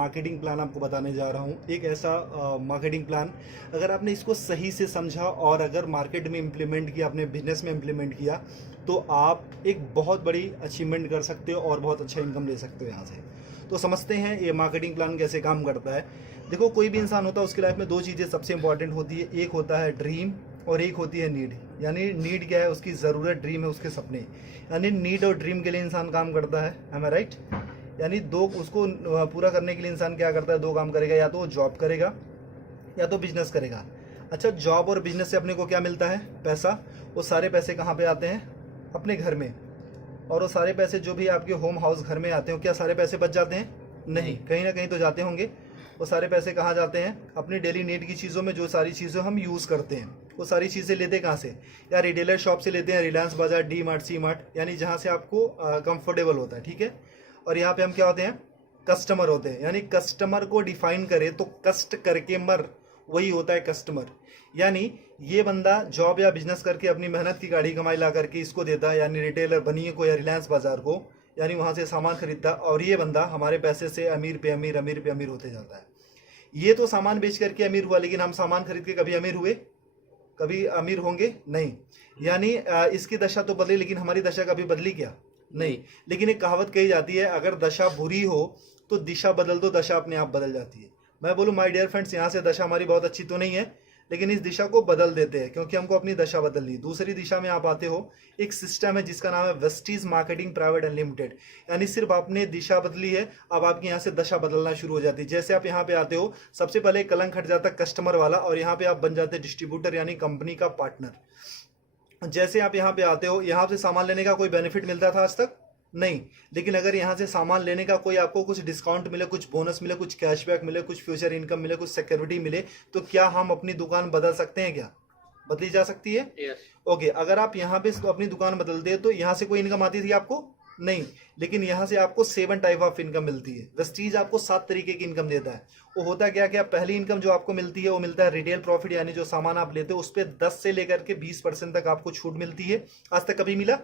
Marketing plan आपको बताने जा रहा हूँ। एक ऐसा मार्केटिंग प्लान, अगर आपने इसको सही से समझा और अगर मार्केट में इम्प्लीमेंट किया, अपने बिजनेस में इम्प्लीमेंट किया, तो आप एक बहुत बड़ी अचीवमेंट कर सकते हो और बहुत अच्छा इनकम ले सकते हो यहाँ से। तो समझते हैं ये मार्केटिंग प्लान कैसे काम करता है। देखो, कोई भी इंसान होता है, उसकी लाइफ में दो चीज़ें सबसे इंपॉर्टेंट होती है। एक होता है ड्रीम और एक होती है नीड। यानी नीड क्या है? उसकी ज़रूरत। ड्रीम है उसके सपने। यानी नीड और ड्रीम के लिए इंसान काम करता है। एम आई राइट? यानी दो, उसको पूरा करने के लिए इंसान क्या करता है? दो काम करेगा, या तो वो जॉब करेगा या तो बिजनेस करेगा। अच्छा, जॉब और बिजनेस से अपने को क्या मिलता है? पैसा। वो सारे पैसे कहाँ पे आते हैं? अपने घर में। और वो सारे पैसे जो भी आपके होम हाउस घर में आते हो, क्या सारे पैसे बच जाते हैं? नहीं, कहीं ना कहीं तो जाते होंगे। वो सारे पैसे कहाँ जाते हैं? अपनी डेली नीड की चीज़ों में। जो सारी चीज़ें हम यूज़ करते हैं, वो सारी चीज़ें लेते कहाँ से? या रिटेलर शॉप से लेते हैं, रिलायंस बाजार, डी मार्ट, सी मार्ट, यानी जहाँ से आपको कंफर्टेबल होता है। ठीक है। और यहाँ पे हम क्या होते हैं? कस्टमर होते हैं। यानी कस्टमर को डिफाइन करें तो कस्ट करके मर, वही होता है कस्टमर। यानी ये बंदा जॉब या बिजनेस करके अपनी मेहनत की गाड़ी कमाई ला करके इसको देता है, यानी रिटेलर बनिए को या रिलायंस बाजार को, यानी वहाँ से सामान खरीदता, और ये बंदा हमारे पैसे से अमीर पे अमीर, अमीर पे अमीर होते जाता है। ये तो सामान बेच करके अमीर हुआ, लेकिन हम सामान खरीद के कभी अमीर हुए? कभी अमीर होंगे? नहीं। यानी इसकी दशा तो बदली, लेकिन हमारी दशा कभी बदली क्या? नहीं। लेकिन एक कहावत कही जाती है, अगर दशा बुरी हो तो दिशा बदल दो, दशा अपने आप बदल जाती है। मैं बोलूँ माय डियर फ्रेंड्स, यहाँ से दशा हमारी बहुत अच्छी तो नहीं है, लेकिन इस दिशा को बदल देते हैं, क्योंकि हमको अपनी दशा बदलनी। दूसरी दिशा में आप आते हो, एक सिस्टम है जिसका नाम है वेस्टीज मार्केटिंग प्राइवेट अनलिमिटेड। यानी सिर्फ आपने दिशा बदली है, अब आपकी यहाँ से दशा बदलना शुरू हो जाती है। जैसे आप यहाँ पे आते हो, सबसे पहले कलंक हट जाता है कस्टमर वाला, और यहाँ पे आप बन जाते हैं डिस्ट्रीब्यूटर, यानी कंपनी का पार्टनर। जैसे आप यहाँ पे आते हो, यहाँ से सामान लेने का कोई बेनिफिट मिलता था आज तक? नहीं। लेकिन अगर यहाँ से सामान लेने का कोई आपको कुछ डिस्काउंट मिले, कुछ बोनस मिले, कुछ कैशबैक मिले, कुछ फ्यूचर इनकम मिले, कुछ सिक्योरिटी मिले, तो क्या हम अपनी दुकान बदल सकते हैं? क्या बदली जा सकती है? ओके। अगर आप यहाँ पे अपनी दुकान बदलते हैं तो यहाँ से कोई इनकम आती थी आपको? नहीं। लेकिन यहाँ से आपको 7 टाइप ऑफ इनकम मिलती है। वेस्टीज आपको 7 तरीके की इनकम देता है। वो होता क्या क्या? पहली इनकम जो आपको मिलती है वो मिलता है रिटेल प्रॉफिट, यानी जो सामान आप लेते हो उस पर 10 से लेकर के 20% तक आपको छूट मिलती है। आज तक कभी मिला?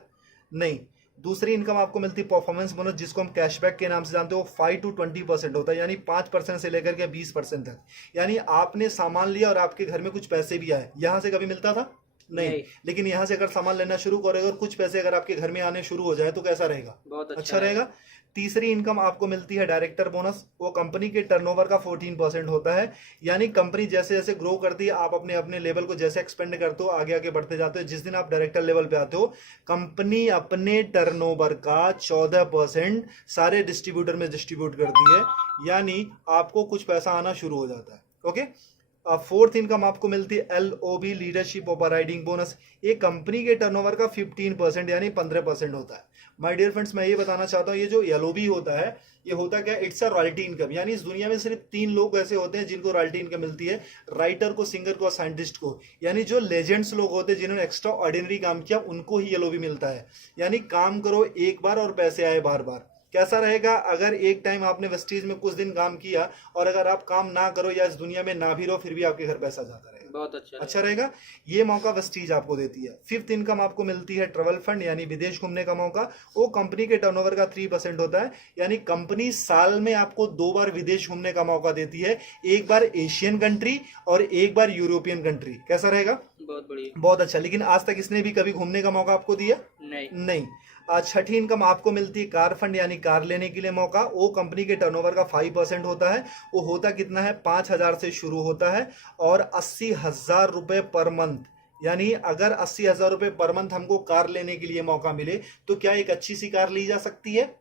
नहीं। दूसरी इनकम आपको मिलती है परफॉर्मेंस बोनस, जिसको हम कैशबैक के नाम से जानते हो। 5 to 20% होता है, यानी 5% से लेकर के 20% तक। यानी आपने सामान लिया और आपके घर में कुछ पैसे भी आए, यहाँ से कभी मिलता था? नहीं। लेकिन यहाँ से अगर सामान लेना शुरू करोगे और कुछ पैसे अगर आपके घर में आने शुरू हो जाए तो कैसा रहेगा? बहुत अच्छा रहेगा। तीसरी इनकम आपको मिलती है डायरेक्टर बोनस। वो कंपनी के टर्नओवर का 14% होता है। यानी कंपनी जैसे जैसे ग्रो करती है, आप अपने अपने लेवल को जैसे एक्सपेंड करते हो, आगे आगे बढ़ते जाते हो, जिस दिन आप डायरेक्टर लेवल पे आते हो, कंपनी अपने टर्नओवर का 14% सारे डिस्ट्रीब्यूटर में डिस्ट्रीब्यूट करती है। यानी आपको कुछ पैसा आना शुरू हो जाता है। ओके। फोर्थ इनकम आपको मिलती है LOB, leadership over riding bonus. एक कंपनी के टर्नओवर का 15% यानी 15% होता है। माय डियर फ्रेंड्स, मैं ये बताना चाहता हूँ, ये जो LOB होता है, ये होता क्या? It's a royalty income. यानी इस दुनिया में सिर्फ 3 लोग ऐसे होते हैं जिनको रॉयल्टी इनकम मिलती है, राइटर को, सिंगर को और साइंटिस्ट को। यानी जो लेजेंड्स लोग होते हैं, जिन्होंने एक्स्ट्रा ऑर्डिनरी काम किया, उनको ही LOB मिलता है। यानी काम करो एक बार और पैसे आए बार बार। कैसा रहेगा? अगर एक टाइम आपने वेस्टीज में कुछ दिन काम किया और अगर आप काम ना करो या इस दुनिया में ना भी रहो, फिर भी आपके घर पैसा जाता रहेगा। बहुत अच्छा रहेगा। ये मौका वेस्टीज आपको देती है। फिफ्थ इनकम आपको मिलती है ट्रेवल फंड, यानी विदेश घूमने का मौका। वो कंपनी के टर्नओवर का 3% होता है। यानी कंपनी साल में आपको 2 बार विदेश घूमने का मौका देती है, एक बार एशियन कंट्री और एक बार यूरोपियन कंट्री। कैसा रहेगा? बहुत बढ़िया, बहुत अच्छा। लेकिन आज तक इसने भी कभी घूमने का मौका आपको दिया? नहीं। छठी इनकम आपको मिलती है कार फंड, यानी कार लेने के लिए मौका। वो कंपनी के टर्नओवर का 5% होता है। वो होता कितना है? 5,000 से शुरू होता है और 80,000 रुपए पर मंथ। यानी अगर 80,000 रुपए पर मंथ हमको कार लेने के लिए मौका मिले तो क्या एक अच्छी सी कार ली जा सकती है?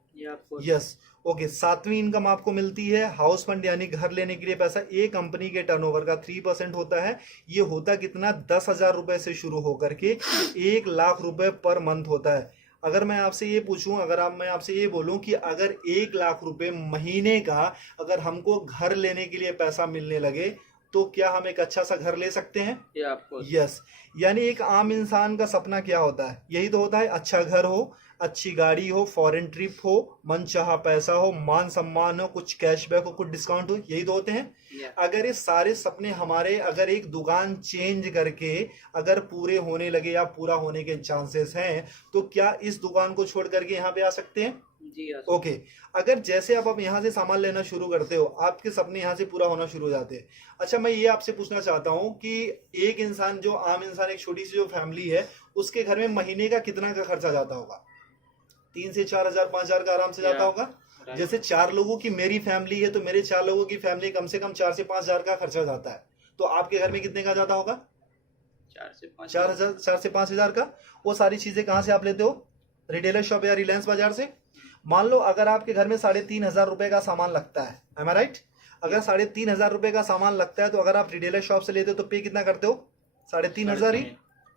यस। ओके। सातवीं इनकम आपको मिलती है हाउस फंड, यानी घर लेने के लिए पैसा। एक कंपनी के टर्नओवर का 3% होता है। ये होता कितना? 10,000 रुपए से शुरू होकर के 1,00,000 रुपए पर मंथ होता है। अगर मैं आपसे ये पूछूं, मैं आपसे ये बोलूं कि अगर 1,00,000 रुपए महीने का अगर हमको घर लेने के लिए पैसा मिलने लगे, तो क्या हम एक अच्छा सा घर ले सकते हैं? यस। यानी एक आम इंसान का सपना क्या होता है? यही तो होता है, अच्छा घर हो, अच्छी गाड़ी हो, फॉरेन ट्रिप हो, मनचाहा पैसा हो, मान सम्मान हो, कुछ कैशबैक हो, कुछ डिस्काउंट हो, यही तो होते हैं। अगर ये सारे सपने हमारे अगर एक दुकान चेंज करके अगर पूरे होने लगे या पूरा होने के चांसेस हैं, तो क्या इस दुकान को छोड़ करके यहाँ पे आ सकते हैं? जी हाँ। ओके। अगर जैसे आप यहाँ से सामान लेना शुरू करते हो, आपके सपने यहाँ से पूरा होना शुरू हो जाते हैं। अच्छा, मैं ये आपसे पूछना चाहता हूँ कि एक इंसान, जो आम इंसान, एक छोटी सी जो फैमिली है, उसके घर में महीने का कितना का खर्चा जाता होगा? 3 से 4 हजार, 5 हजार का आराम से या जाता होगा। राइट। जैसे 4 लोगों की मेरी फैमिली है, तो मेरे 4 लोगों की फैमिली कम से कम 4 से 5 हजार का खर्चा जाता है। तो आपके घर में कितने का जाता होगा? 4 से 5 4 हजार, 4 से 5 हजार का। वो सारी चीजें कहाँ से आप लेते हो? रिटेलर शॉप या रिलायंस बाजार से। मान लो अगर आपके घर में 3,500 रुपए का सामान लगता है, एम आई राइट? अगर 3,500 रुपए का सामान लगता है, तो अगर आप रिटेलर शॉप से लेते हो तो पे कितना करते हो? 3,500 ही।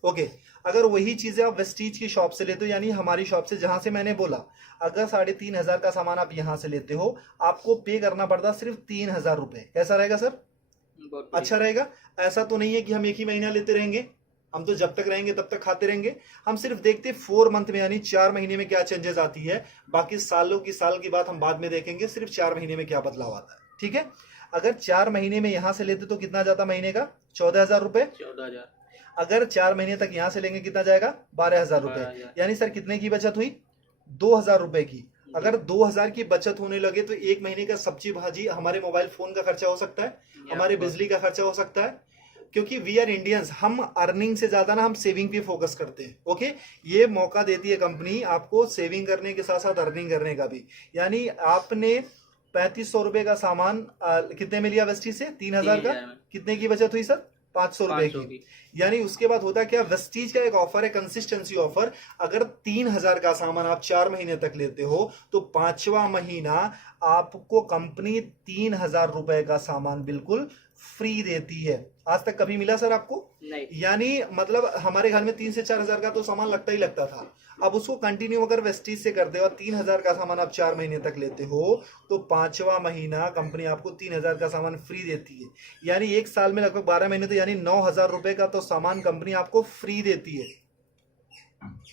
ओके। अगर वही चीजें आप वेस्टीज की शॉप से लेते हो, यानी हमारी शॉप से, जहां से मैंने बोला, अगर 3,500 का सामान आप यहां से लेते हो, आपको पे करना पड़ता सिर्फ 3,000 रुपए। कैसा रहेगा सर? बहुत अच्छा रहेगा। ऐसा तो नहीं है कि हम एक ही महीना लेते रहेंगे, हम तो जब तक रहेंगे तब तक खाते रहेंगे। हम सिर्फ देखते 4 मंथ में, यानी 4 महीने में क्या चेंजेस आती है। बाकी साल की बात हम बाद में देखेंगे, सिर्फ 4 महीने में क्या बदलाव आता है। ठीक है। अगर 4 महीने में यहां से लेते तो कितना जाता महीने का? 14,000 रुपए। 14,000। अगर 4 महीने तक यहां से लेंगे, कितना जाएगा? 12,000 रुपए। 12,000। यानी सर कितने की बचत हुई? 2,000 रुपए की। अगर 2,000 की बचत होने लगे, तो एक महीने का सब्जी भाजी, हमारे मोबाइल फोन का खर्चा हो सकता है, हमारे बिजली का खर्चा हो सकता है। क्योंकि वी आर इंडियंस, हम अर्निंग से ज्यादा ना हम सेविंग पे फोकस करते हैं। ओके। ये मौका देती है कंपनी आपको सेविंग करने के साथ साथ अर्निंग करने का भी। यानी आपने 3,500 रुपए का सामान कितने में लिया वेस्टी से? 3,000 का। 3,000 में। कितने की बचत हुई सर? 500 रुपए 500 की। की। यानी उसके बाद होता क्या, वेस्टीज का एक ऑफर है, कंसिस्टेंसी ऑफर। अगर 3,000 का सामान आप 4 महीने तक लेते हो, तो 5वां महीना आपको कंपनी 3,000 रुपए का सामान बिल्कुल फ्री देती है। आज तक कभी मिला सर आपको? नहीं। यानी मतलब हमारे घर में 3 से 4 हजार का तो सामान लगता ही लगता था। अब उसको कंटिन्यू अगर वेस्टीज से करते हो और 3,000 का सामान आप 4 महीने तक लेते हो, तो 5वां महीना कंपनी आपको 3,000 का सामान फ्री देती है। यानी एक साल में लगभग 12 महीने, तो यानी 9,000 रुपए का तो सामान कंपनी आपको फ्री देती है।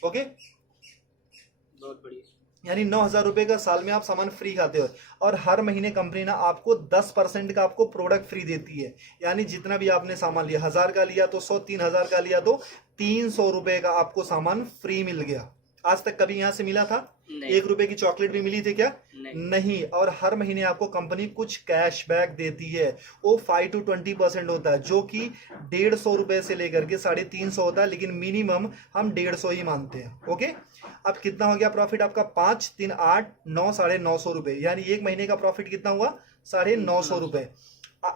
ओके। बहुत बढ़िया। यानी 9,000 रुपए का साल में आप सामान फ्री खाते हो। और हर महीने कंपनी ना आपको 10% का आपको प्रोडक्ट फ्री देती है। यानी जितना भी आपने सामान लिया, 1,000 का लिया तो 100, 3,000 का लिया तो 300 रुपए का आपको सामान फ्री मिल गया। आज तक कभी यहां से मिला था? नहीं। 1 रुपए की चॉकलेट भी मिली थी क्या? नहीं। नहीं। और हर महीने आपको कंपनी कुछ कैशबैक देती है। वो 5 to 20% होता है, जो कि 150 रुपए से लेकर के 350 होता है, लेकिन मिनिमम हम 150 ही मानते हैं। ओके। अब कितना हो गया प्रॉफिट आपका? 5, 3, 8, 9, 950 रुपए। यानी एक महीने का प्रॉफिट कितना हुआ? 950 रुपए।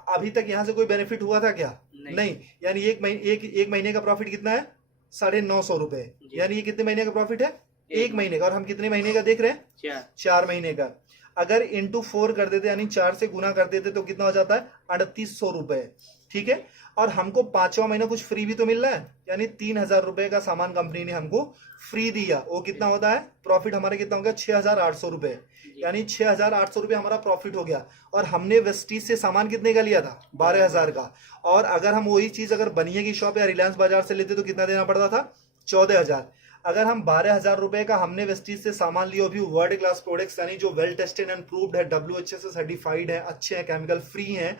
अभी तक यहां से कोई बेनिफिट हुआ था क्या? नहीं। यानी एक महीने का प्रॉफिट कितना है? 950 रुपए। जी। यानी ये कितने महीने का प्रॉफिट है? एक एक महीने का। और हम कितने महीने का देख रहे हैं? 4। 4 महीने का। अगर इंटू 4 कर देते, यानी 4 से गुना कर देते, तो कितना हो जाता है? 3,800 रुपए। ठीक है। और हमको 5वां महीना कुछ फ्री भी तो मिल रहा है, यानी 3,000 रुपए का सामान कंपनी ने हमको फ्री दिया। वो कितना होता है? प्रॉफिट हमारे कितना हो गया? 6,800 रुपए। जी। यानी 6,800 रुपए हमारा प्रॉफिट हो गया। और हमने वेस्टीज से सामान कितने का लिया था? 12,000 का। और अगर हम वही चीज अगर बनिए की शॉप या रिलायंस बाजार से लेते तो कितना देना पड़ता था? 14,000। अगर हम 12,000 रुपए का हमने वेस्टीज से सामान लिया, भी वर्ल्ड क्लास प्रोडक्ट्स, यानी जो वेल टेस्टेड एंड प्रूव्ड है, WHA से सर्टिफाइड है, अच्छे हैं, केमिकल फ्री हैं,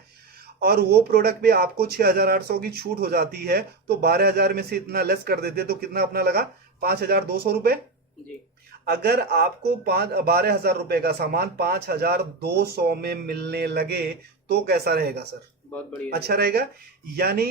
और वो प्रोडक्ट पे आपको 6,800 की छूट हो जाती है, तो 12,000 में से इतना लेस कर देते तो कितना अपना लगा? 5,200 रुपए। जी। अगर आपको 12,000 रुपए का सामान 5,200 में मिलने लगे, तो कैसा रहेगा सर? बहुत बढ़िया। अच्छा रहेगा। यानी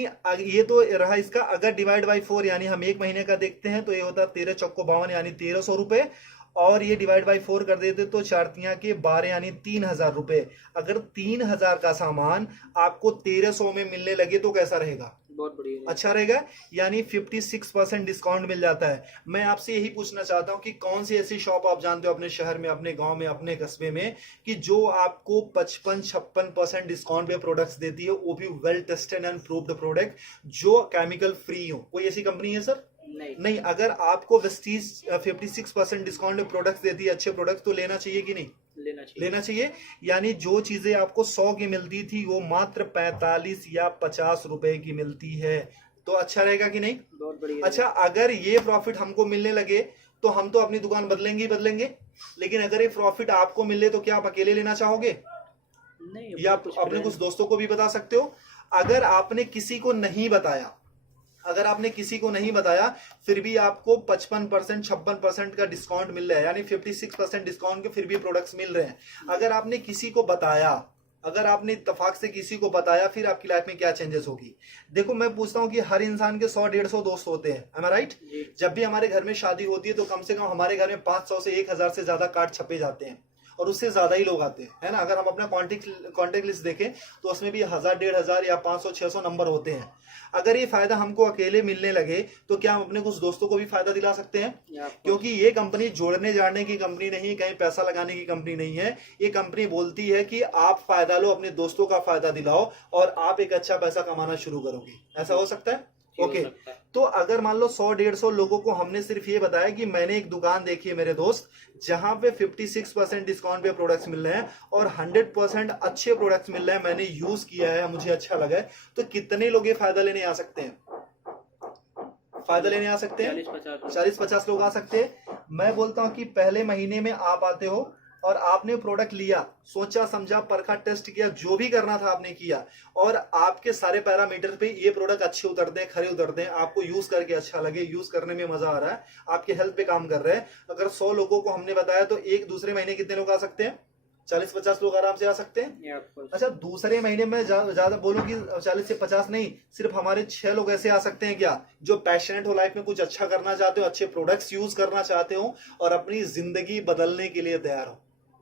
ये तो रहा इसका। अगर डिवाइड बाई 4, यानी हम एक महीने का देखते हैं, तो ये होता है 13 चौको 52, यानी 1,300 रुपए। और ये डिवाइड बाई 4 कर देते तो 4 के 12, यानी 3,000 रुपए। अगर 3,000 का सामान आपको 1,300 में मिलने लगे, तो कैसा रहेगा? बहुत बढ़िया। अच्छा रहेगा। यानी 56% डिस्काउंट मिल जाता है। मैं आपसे यही पूछना चाहता हूं कि कौन सी ऐसी शॉप आप जानते हो अपने शहर में, अपने गांव में, अपने कस्बे में, कि जो आपको 55-56% डिस्काउंट पे प्रोडक्ट्स देती है, वो भी well tested and proved product, जो केमिकल फ्री हो? कोई ऐसी कंपनी है सर? नहीं। अगर आपको वेस्टीज 56% डिस्काउंट में प्रोडक्ट्स देती है, अच्छे प्रोडक्ट, तो लेना चाहिए कि नहीं? लेना चाहिए। यानी जो चीजें आपको 100 की मिलती थी, वो मात्र 45 या 50 रुपए की मिलती है। तो अच्छा रहेगा कि नहीं? बहुत बढ़िया। अच्छा, अगर ये प्रॉफिट हमको मिलने लगे, तो हम तो अपनी दुकान बदलेंगे ही बदलेंगे। लेकिन अगर ये प्रॉफिट आपको मिले, तो क्या आप अकेले लेना चाहोगे? नहीं। या आप अपने कुछ दोस्तों को भी बता सकते हो। अगर आपने किसी को नहीं बताया, अगर आपने किसी को नहीं बताया फिर भी आपको 55% 56% का डिस्काउंट मिल रहा है, यानी 56% डिस्काउंट के फिर भी प्रोडक्ट्स मिल रहे हैं। अगर आपने किसी को बताया, अगर आपने इत्तेफाक से किसी को बताया, फिर आपकी लाइफ में क्या चेंजेस होगी। देखो मैं पूछता हूँ कि हर इंसान के 100-150 दोस्त होते हैं, am I right? जब भी हमारे घर में शादी होती है तो कम से कम हमारे घर में 500 से 1000 से ज्यादा कार्ड छपे जाते हैं और उससे ज्यादा ही लोग आते हैं, है ना। अगर हम अपना कॉन्टेक्ट लिस्ट देखें तो उसमें भी 1000-1500 या 500-600 नंबर होते हैं। अगर ये फायदा हमको अकेले मिलने लगे तो क्या हम अपने कुछ दोस्तों को भी फायदा दिला सकते हैं? क्योंकि ये कंपनी जोड़ने जाने की कंपनी नहीं, कहीं पैसा लगाने की कंपनी नहीं है। ये कंपनी बोलती है कि आप फायदा लो, अपने दोस्तों का फायदा दिलाओ और आप एक अच्छा पैसा कमाना शुरू करोगे। ऐसा हो सकता है? ओके तो अगर मान लो 100-150 लोगों को हमने सिर्फ ये बताया कि मैंने एक दुकान देखी है मेरे दोस्त जहां पे 56% डिस्काउंट पे प्रोडक्ट्स मिल रहे हैं और 100% अच्छे प्रोडक्ट्स मिल रहे हैं, मैंने यूज किया है, मुझे अच्छा लगा है, तो कितने लोग ये फायदा लेने आ सकते हैं? फायदा लेने आ सकते हैं 40-50 लोग आ सकते हैं। मैं बोलता हूं कि पहले महीने में आप आते हो और आपने प्रोडक्ट लिया, सोचा समझा, परखा, टेस्ट किया, जो भी करना था आपने किया और आपके सारे पैरामीटर पे ये प्रोडक्ट अच्छे उतरते हैं, खरे उतरते हैं, आपको यूज करके अच्छा लगे, यूज करने में मजा आ रहा है, आपके हेल्थ पे काम कर रहे हैं। अगर 100 लोगों को हमने बताया तो एक दूसरे महीने कितने लोग आ सकते हैं? 40-50 लोग आराम से आ सकते हैं। अच्छा दूसरे महीने में ज्यादा बोलूं कि 40 से 50 नहीं, सिर्फ हमारे 6 लोग ऐसे आ सकते हैं क्या, जो पैशनेट हो, लाइफ में कुछ अच्छा करना चाहते हो, अच्छे प्रोडक्ट्स यूज करना चाहते हो और अपनी जिंदगी बदलने के लिए तैयार हो।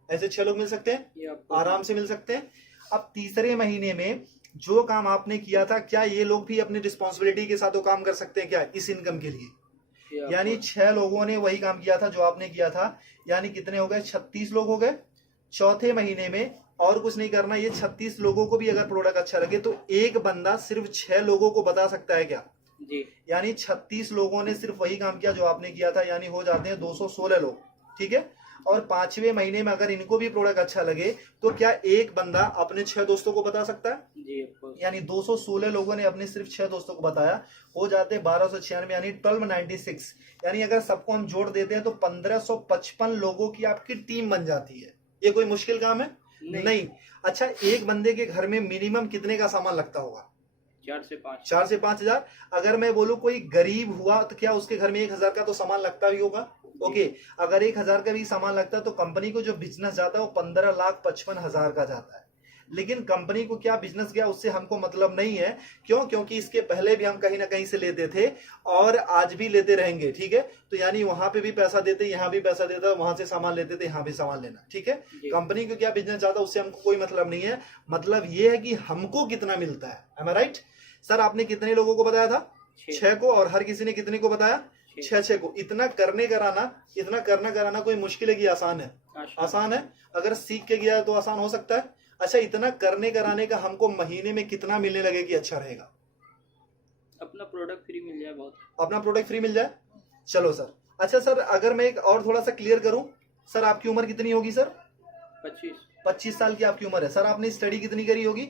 ऐसे 6 लोग मिल सकते हैं, आराम से मिल सकते हैं। अब तीसरे महीने में जो काम आपने किया था, क्या ये लोग भी अपनी रिस्पॉन्सिबिलिटी के साथ वो काम कर सकते हैं क्या इस इनकम के लिए? यानी 6 लोगों ने वही काम किया था जो आपने किया था, यानी कितने हो गए? 36 लोग हो गए। चौथे महीने में और कुछ नहीं करना, ये 36 लोगों को भी अगर प्रोडक्ट अच्छा लगे तो एक बंदा सिर्फ 6 लोगों को बता सकता है क्या जी? यानी 36 लोगों ने सिर्फ वही काम किया जो आपने किया था, यानी हो जाते हैं 216 लोग, ठीक है। और 5वें महीने में अगर इनको भी प्रोडक्ट अच्छा लगे तो क्या एक बंदा अपने 6 दोस्तों को बता सकता है जी? यानी 216 लोगों ने अपने सिर्फ 6 दोस्तों को बताया, हो जाते 1296, यानी 1296। यानी अगर सबको हम जोड़ देते हैं तो 1555 लोगों की आपकी टीम बन जाती है। ये कोई मुश्किल काम है? नहीं। अच्छा एक बंदे के घर में मिनिमम कितने का सामान लगता होगा? 4 से 5 हजार। अगर मैं बोलूं कोई गरीब हुआ तो क्या उसके घर में 1000 का तो सामान लगता भी होगा? ओके अगर 1000 का भी सामान लगता है तो कंपनी को जो बिजनेस जाता है वो 15,55,000 का जाता है। लेकिन कंपनी को क्या बिजनेस गया उससे हमको मतलब नहीं है। क्यों? क्योंकि इसके पहले भी हम कहीं ना कहीं से लेते थे और आज भी लेते रहेंगे, ठीक है। तो यानी वहां पे भी पैसा देते, यहाँ भी पैसा देता, वहां से सामान लेते थे, यहाँ भी सामान लेना, ठीक है। कंपनी को क्या बिजनेस जाता है उससे हमको कोई मतलब नहीं है। मतलब ये है कि हमको कितना मिलता है। एम आई राइट? सर आपने कितने लोगों को बताया था? 6 को। और हर किसी ने कितने को बताया? 6 को। इतना करने कराना कोई मुश्किल है कि आसान है? आसान है। अगर सीख के गया तो आसान हो सकता है। अच्छा इतना करने कराने का हमको महीने में कितना मिलने लगे कि अच्छा रहेगा? अपना प्रोडक्ट फ्री मिल जाए, बहुत अपना प्रोडक्ट फ्री मिल जाए। चलो सर। अच्छा सर अगर मैं एक और थोड़ा सा क्लियर करूं, सर आपकी उम्र कितनी होगी सर? 25 साल की आपकी उम्र है। सर आपने स्टडी कितनी करी होगी?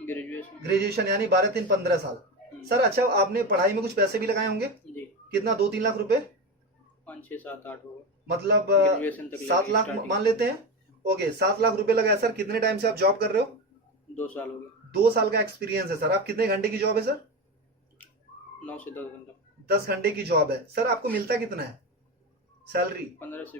ग्रेजुएशन यानी 12-3-15 साल। सर अच्छा आपने पढ़ाई में कुछ पैसे भी लगाए होंगे जी? कितना? 2-3 लाख रुपए? 5-6-7-8 होगा, मतलब 7 लाख मान लेते हैं। ओके 7 लाख रुपए लगाए। सर कितने टाइम से आप जॉब कर रहे हो? 2 साल हो गए। 2 साल का एक्सपीरियंस है सर। आप कितने घंटे की जॉब है सर? 9 से 10 घंटा। 10 घंटे की जॉब है। सर आपको मिलता कितना है सैलरी? 15 से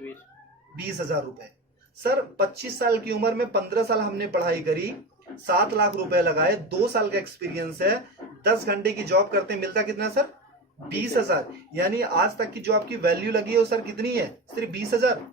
20 हजार रुपए। सर 25 साल की उम्र में 15 साल हमने पढ़ाई करी, 7 लाख रुपए लगाए, 2 साल का एक्सपीरियंस है, 10 घंटे की जॉब करते, मिलता कितना सर? 20 हजार। यानी आज तक की जो आपकी वैल्यू लगी है वो सर कितनी है? सिर्फ 20 हजार।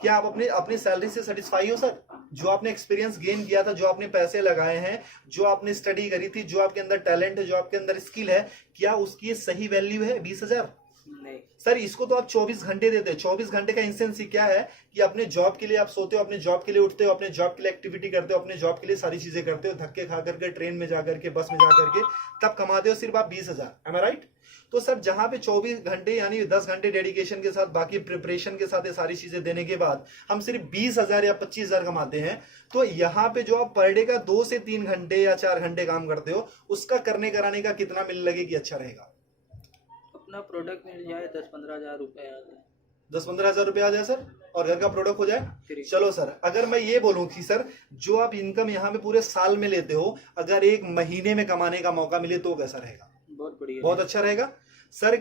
क्या आप अपनी सैलरी से सेटिस्फाई हो सर? जो आपने एक्सपीरियंस गेन किया था, जो आपने पैसे लगाए हैं, जो आपने स्टडी करी थी, जो आपके अंदर टैलेंट है, जो आपके अंदर स्किल है, क्या उसकी सही वैल्यू है 20 हजार? नहीं सर। इसको तो आप 24 घंटे देते हो। 24 घंटे का इंसेंस क्या है कि अपने जॉब के लिए आप सोते हो, अपने जॉब के लिए उठते हो, अपने जॉब के लिए एक्टिविटी करते हो, अपने जॉब के लिए सारी चीजें करते हो, धक्के खा करके, ट्रेन में जाकर के, बस में जाकर के, तब कमाते हो सिर्फ आप 20 हजार। एम आई राइट? तो सर जहां पे 24 घंटे यानी 10 घंटे डेडिकेशन के साथ, बाकी प्रिपरेशन के साथ, ये सारी चीजें देने के बाद हम सिर्फ 20 हजार या 25 हजार कमाते हैं, तो यहाँ पे जो आप पर डे का 2 से 3 घंटे या 4 घंटे काम करते हो, उसका करने कराने का कितना मिलने लगे कि अच्छा रहेगा? अपना प्रोडक्ट मिल जाए 10-15 हजार रुपए आ जाए। 10-15 हजार रुपए आ जाए सर, और घर का प्रोडक्ट हो जाए। चलो सर अगर मैं ये बोलूं कि सर जो आप इनकम यहाँ पे पूरे साल में लेते हो, अगर एक महीने में कमाने का मौका मिले तो कैसा रहेगा? बहुत बढ़िया बहुत अच्छा रहेगा सर।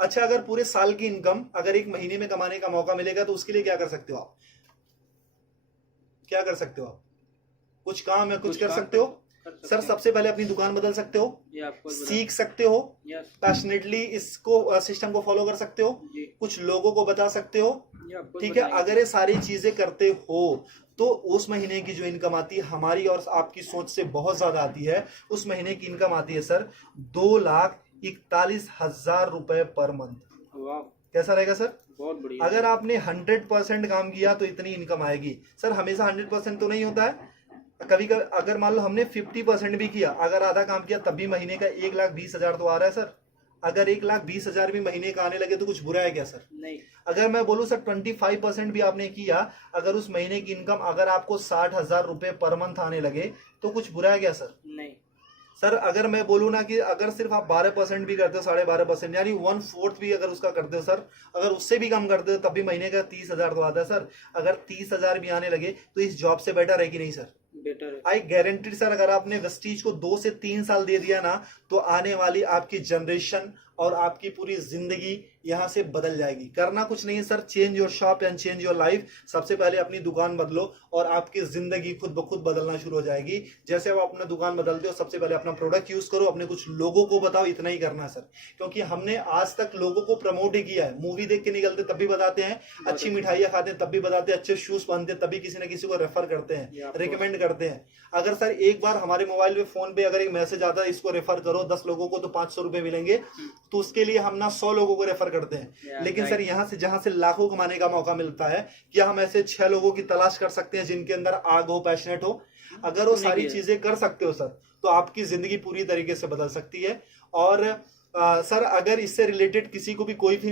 अच्छा, अगर पूरे साल की इनकम अगर एक महीने में कमाने का मौका मिलेगा तो उसके लिए क्या कर सकते हो आप? क्या कर सकते हो आप? कुछ काम है, कुछ कर काम सकते हो कर सकते सर। हैं। सबसे पहले अपनी दुकान बदल सकते हो, ये आपको सीख सकते हो, यस पैशनेटली इसको सिस्टम को फॉलो कर सकते हो, जी, कुछ लोगों को बता सकते हो। ये आपको ठीक है, बताएंगे। अगर ये सारी चीजें करते हो तो उस महीने की जो इनकम आती है हमारी और आपकी सोच से बहुत ज्यादा आती है। उस महीने की इनकम आती है सर 2,41,000 रुपए पर मंथ। वाह, कैसा रहेगा सर? बहुत बढ़िया। अगर आपने 100% काम किया तो इतनी इनकम आएगी सर। हमेशा 100% तो नहीं होता है, कभी कभी अगर मान लो हमने 50% भी किया, अगर आधा काम किया तब भी महीने का 1,20,000 तो आ रहा है सर। अगर 1,20,000 भी महीने का आने लगे तो कुछ बुरा है क्या सर? नहीं, अगर मैं बोलूं सर 25% भी आपने किया, अगर उस महीने की इनकम अगर आपको 60,000 रुपए पर मंथ आने लगे तो कुछ बुरा है क्या सर? नहीं, सर अगर मैं बोलूँ ना कि अगर सिर्फ आप 12% भी करते हो, 12.5% यानी 1/4 भी अगर उसका करते हो सर, अगर उससे भी कम करते हो तब भी महीने का 30,000 तो आता है सर। अगर 30,000 भी आने लगे तो इस जॉब से बेटर है कि नहीं सर? बेटर है। आई गारंटी सर, अगर आपने वेस्टीज को 2 से 3 साल दे दिया ना तो आने वाली आपकी जनरेशन और आपकी पूरी जिंदगी यहाँ से बदल जाएगी। करना कुछ नहीं है sir, change your shop and change your life. सबसे पहले अपनी दुकान बदलो और आपकी जिंदगी खुद ब खुद बदलना शुरू हो जाएगी। जैसे आप अपना दुकान बदलते हो, सबसे पहले अपना प्रोडक्ट यूज करो, अपने कुछ लोगों को बताओ, इतना ही करना है सर। क्योंकि हमने आज तक लोगों को प्रमोट ही किया है। मूवी देख के निकलते तब भी बताते हैं, अच्छी मिठाइयाँ खाते हैं तब भी बताते हैं, अच्छे शूज पहनते हैं तभी किसी न किसी को रेफर करते हैं, रिकमेंड करते हैं। अगर सर एक बार हमारे मोबाइल पे फोन पे अगर एक मैसेज आता है इसको रेफर करो 10 लोगों को तो 500 रुपए मिलेंगे, तो उसके लिए हम ना 100 लोगों को रेफर करते हैं। लेकिन सर यहाँ से जहां से लाखों कमाने का मौका मिलता है, क्या हम ऐसे 6 लोगों की तलाश कर सकते हैं जिनके अंदर आग हो, पैशनेट हो? अगर वो सारी चीजें कर सकते हो सर तो आपकी जिंदगी पूरी तरीके से बदल सकती है। और सर अगर इससे रिलेटेड किसी को भी कोई भी